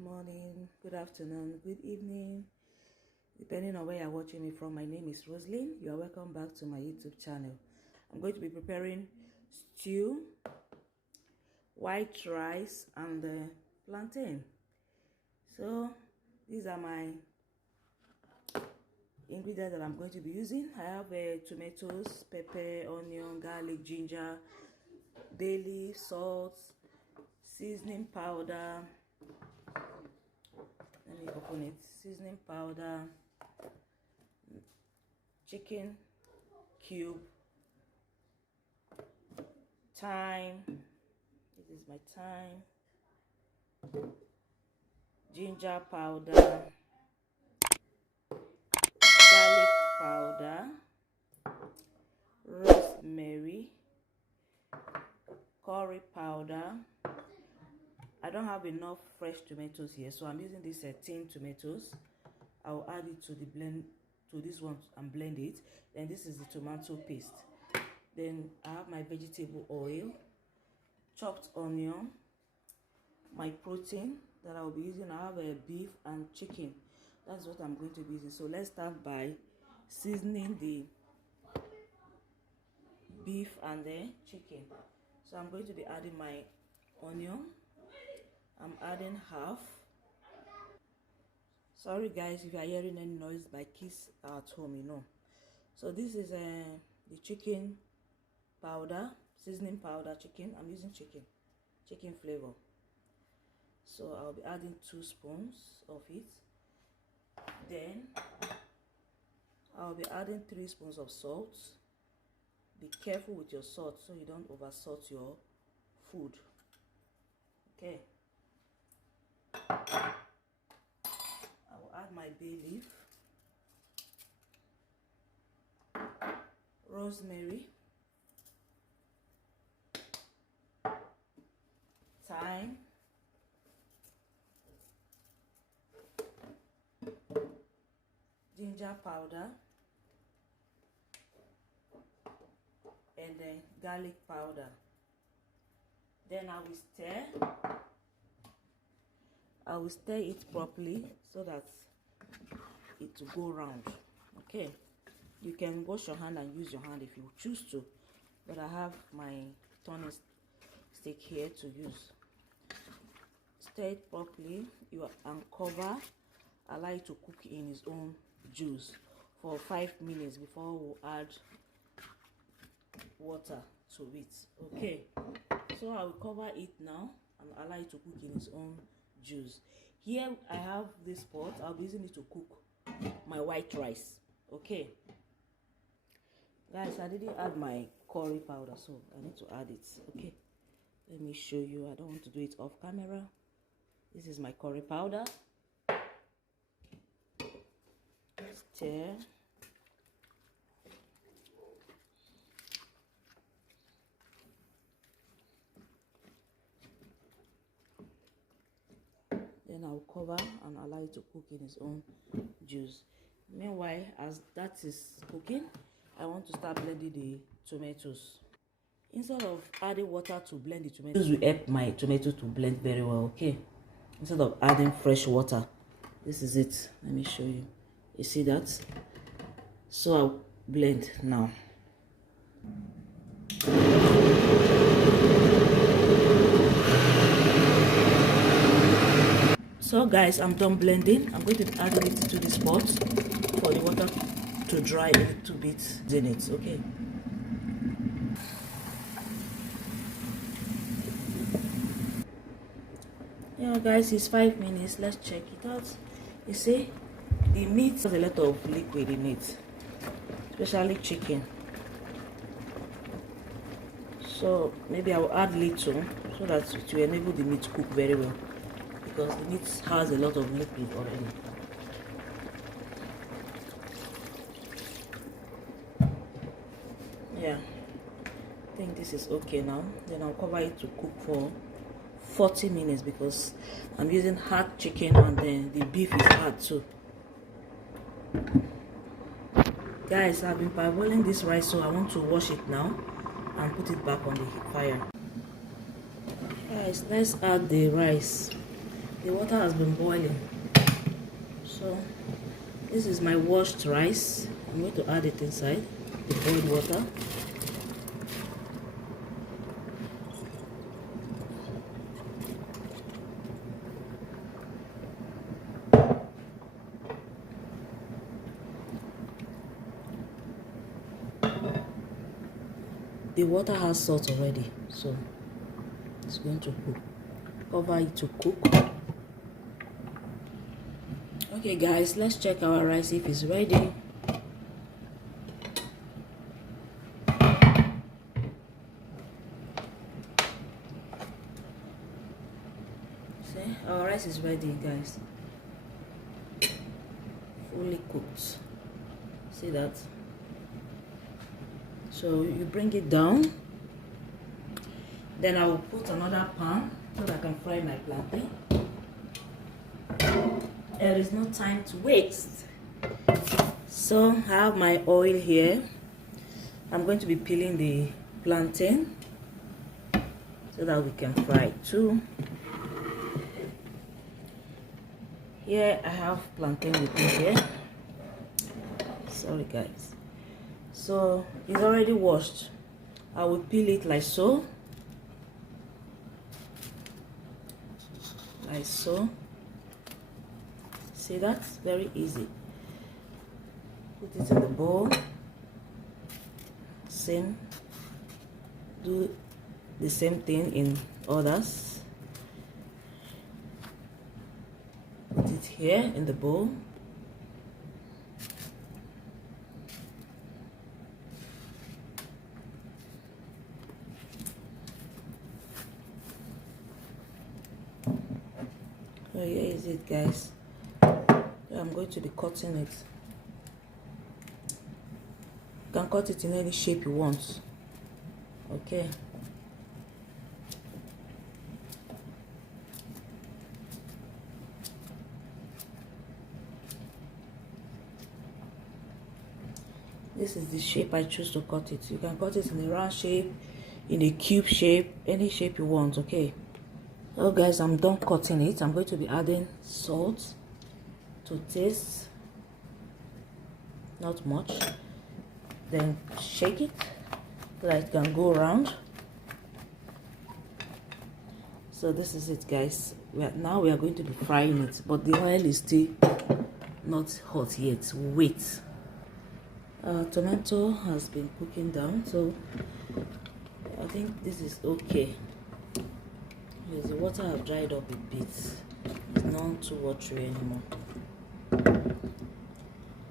good morning, good afternoon, good evening, depending on where you're watching me from. My name is Roslyn. You are welcome back to my YouTube channel. I'm going to be preparing stew, white rice, and plantain. So these are my ingredients that I'm going to be using. I have tomatoes, pepper, onion, garlic, ginger, bay leaf, salt, seasoning powder. Let me open it. Seasoning powder, chicken cube, thyme. This is my thyme. Ginger powder, garlic powder, rosemary, curry powder. I don't have enough fresh tomatoes here, so I'm using these tin tomatoes. I'll add it to the blend, to this one, and blend it. Then this is the tomato paste. Then I have my vegetable oil, chopped onion, my protein that I'll be using. I have a beef and chicken. That's what I'm going to be using. So let's start by seasoning the beef and the chicken. So I'm going to be adding my onion. I'm adding half. Sorry guys if you are hearing any noise, my kids are at home, you know. So this is the chicken powder, seasoning powder, chicken. I'm using chicken flavor. So I'll be adding 2 spoons of it. Then I'll be adding 3 spoons of salt. Be careful with your salt so you don't over salt your food. Okay. I will add my bay leaf, rosemary, thyme, ginger powder, and then garlic powder. Then I will stir it properly so that it will go round. Okay, you can wash your hand and use your hand if you choose to, but I have my turning stick here to use. Stir it properly. You uncover, allow it to cook in its own juice for 5 minutes before we add water to it. Okay, so I will cover it now and allow it to cook in its own juice. Here I have this pot. I'll be using it to cook my white rice. Okay guys, I didn't add my curry powder, so I need to add it. Okay, let me show you. I don't want to do it off camera. This is my curry powder. Stir. Then I'll cover and allow it to cook in its own juice. Meanwhile, as that is cooking, I want to start blending the tomatoes. Instead of adding water to blend the tomatoes, this will help my tomato to blend very well. Okay, instead of adding fresh water, this is it. Let me show you. You see that? So I'll blend now. So guys, I'm done blending. I'm going to be adding it to this pot for the water to dry a little bit in it. Okay. Yeah guys, it's 5 minutes. Let's check it out. You see, the meat has a lot of liquid in it, especially chicken. So maybe I will add little so that it will enable the meat to cook very well, because the meat has a lot of liquid already. Yeah, I think this is okay now. Then I'll cover it to cook for 40 minutes because I'm using hard chicken and then the beef is hard too. Guys, I've been parboiling this rice, so I want to wash it now and put it back on the fire. Guys, let's add the rice. The water has been boiling. So this is my washed rice. I'm going to add it inside the boiled water. The water has salt already, so it's going to cook. Cover it to cook. Okay guys, let's check our rice if it's ready. See, our rice is ready guys. Fully cooked. See that? So you bring it down. Then I will put another pan so that I can fry my plantain. There is no time to waste. So I have my oil here. I'm going to be peeling the plantain so that we can fry it too. Here I have plantain with me here. Sorry guys. So it's already washed. I will peel it like so. Like so. See, that's very easy. Put it in the bowl. Same. Do the same thing in others. Put it here in the bowl. So here is it guys. I'm going to be cutting it. You can cut it in any shape you want. Okay. This is the shape I choose to cut it. You can cut it in a round shape, in a cube shape, any shape you want. Okay. So guys, I'm done cutting it. I'm going to be adding salt to taste. Not much. Then shake it so that it can go around. So this is it guys. Now we are going to be frying it, but the oil is still not hot yet. Wait. Tomato has been cooking down, so I think this is okay. Yes, the water has dried up a bit. It's not too watery anymore.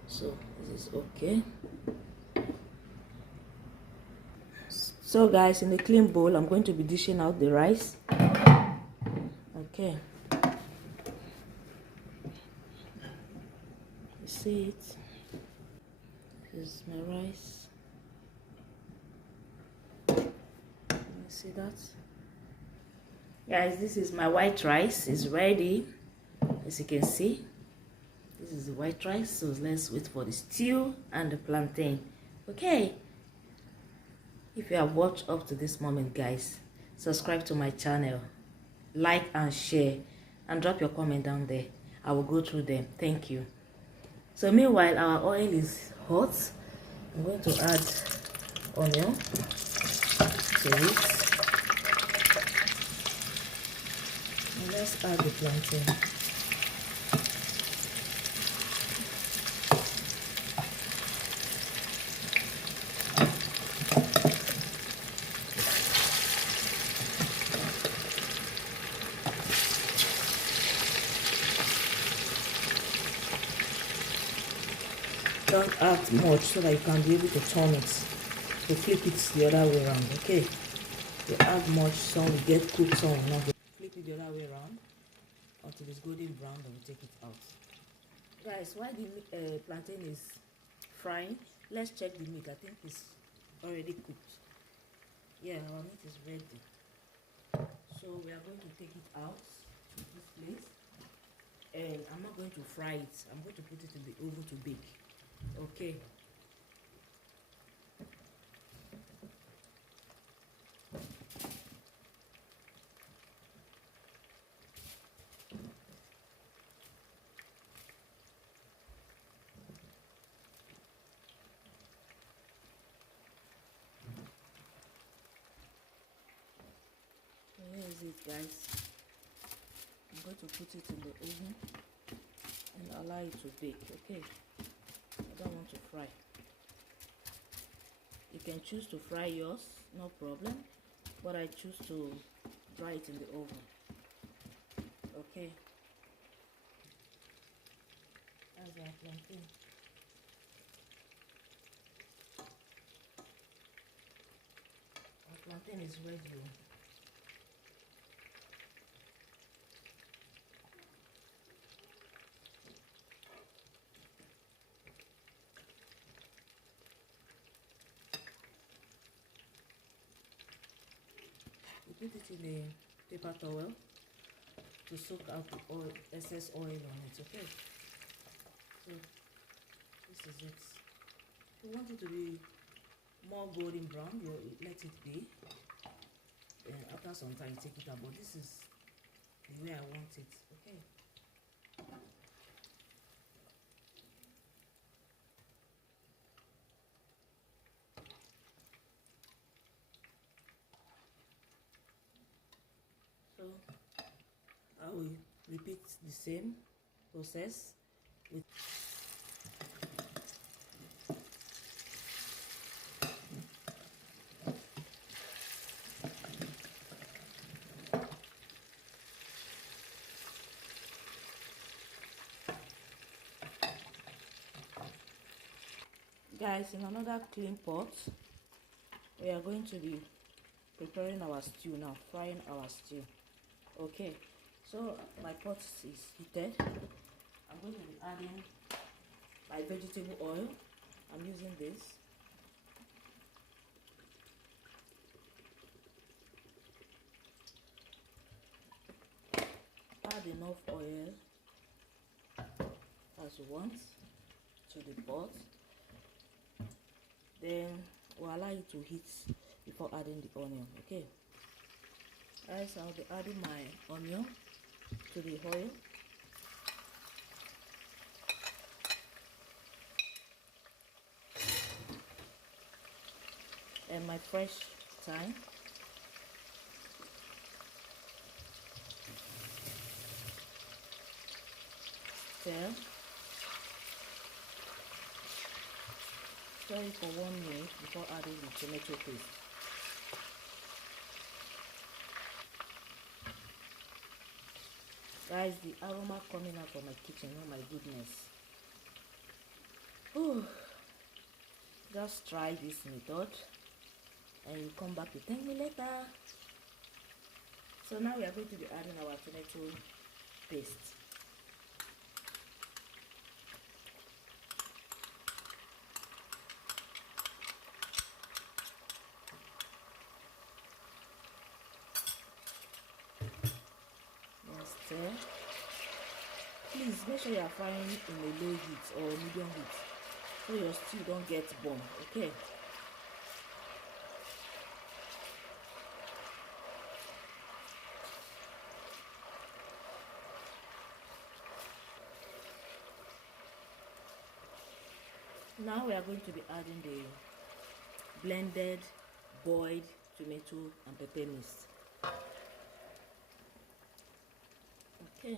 So this is okay. So guys, in a clean bowl, I'm going to be dishing out the rice. Okay. You see it? This is my rice. Can you see that? Guys, this is my white rice. It's ready. As you can see, this is the white rice. So let's wait for the stew and the plantain. Okay. If you have watched up to this moment, guys, subscribe to my channel, like and share, and drop your comment down there. I will go through them. Thank you. So meanwhile, our oil is hot. I'm going to add onion to it. And let's add the plantain. Don't add much so that you can be able to turn it, to flip it the other way around. Okay, you add much, some will get cooked, some will not. Flip it the other way around until it's golden brown, then we take it out. Guys, while the plantain is frying, let's check the meat. I think it's already cooked. Yeah, our meat is ready. So we are going to take it out to this place, and I'm not going to fry it. I'm going to put it in the oven to bake. Okay. guys. I'm going to put it in the oven and allow it to bake. Okay, I don't want to fry. You can choose to fry yours, no problem, but I choose to dry it in the oven. Okay, that's our plantain. Our plantain is ready. We put it in a paper towel to soak out the oil, excess oil on it. Okay, so this is it. If you want it to be more golden brown, you let it be. Then after some time, you take it out. But this is the way I want it. Okay. So I will repeat the same process with guys. In another clean pot, we are going to be preparing our stew now, frying our stew. Okay, so my pot is heated. I'm going to be adding my vegetable oil. I'm using this. Add enough oil as you want to the pot. Then we'll allow it to heat before adding the onion. Okay, guys, I'll be adding my onion to the oil. And my fresh thyme. Stir it for 1 minute before adding the tomato paste. Guys, the aroma coming out from my kitchen, oh my goodness. Ooh. Just try this method and you come back to thank me later. So now we are going to be adding our tomato paste. Please make sure you are frying in a low heat or medium heat so your stew don't get burnt. Okay, now we are going to be adding the blended boiled tomato and pepper mix. Okay,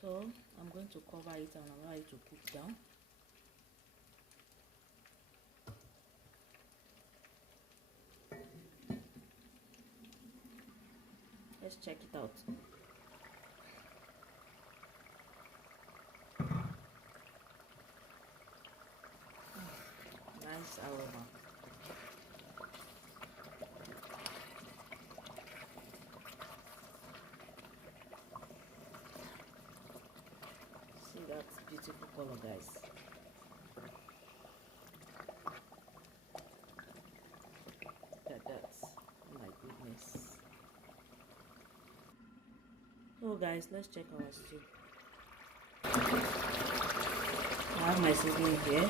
so I'm going to cover it and allow it to cook down. Let's check it out. Nice aroma. See that beautiful color, guys. Look at that. Oh my goodness. So guys, let's check our stew. I have my seasoning here.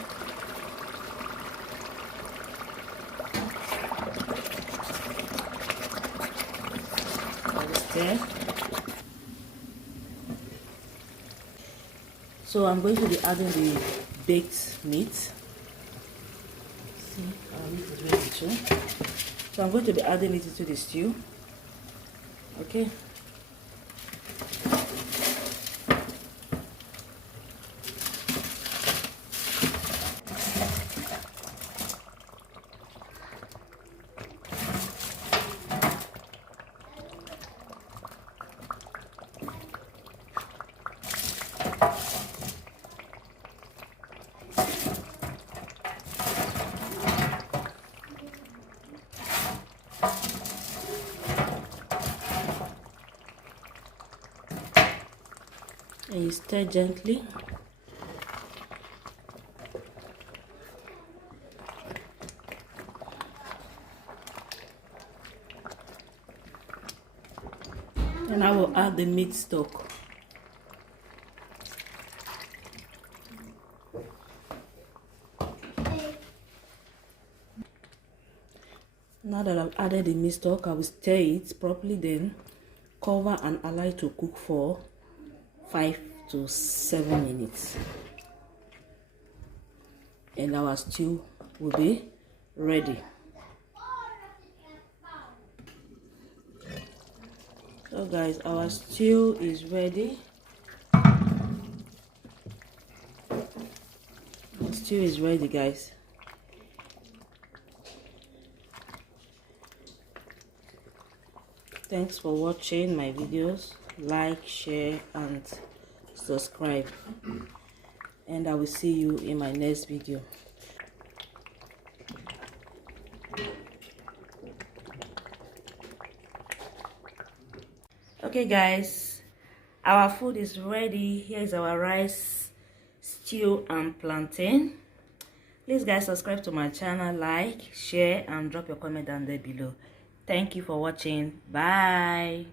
there. So I'm going to be adding the baked meat. See, our meat is ready too. So I'm going to be adding it into the stew. Okay. And you stir gently. And I will add the meat stock. Now that I've added the meat stock, I will stir it properly, then cover and allow it to cook for 5 to 7 minutes. And our stew will be ready. So guys, our stew is ready. The stew is ready, guys. Thanks for watching my videos. Like, share and subscribe, and I will see you in my next video. Okay guys, our food is ready. Here is our rice, stew and plantain. Please guys, subscribe to my channel, like, share and drop your comment down there below. Thank you for watching. Bye.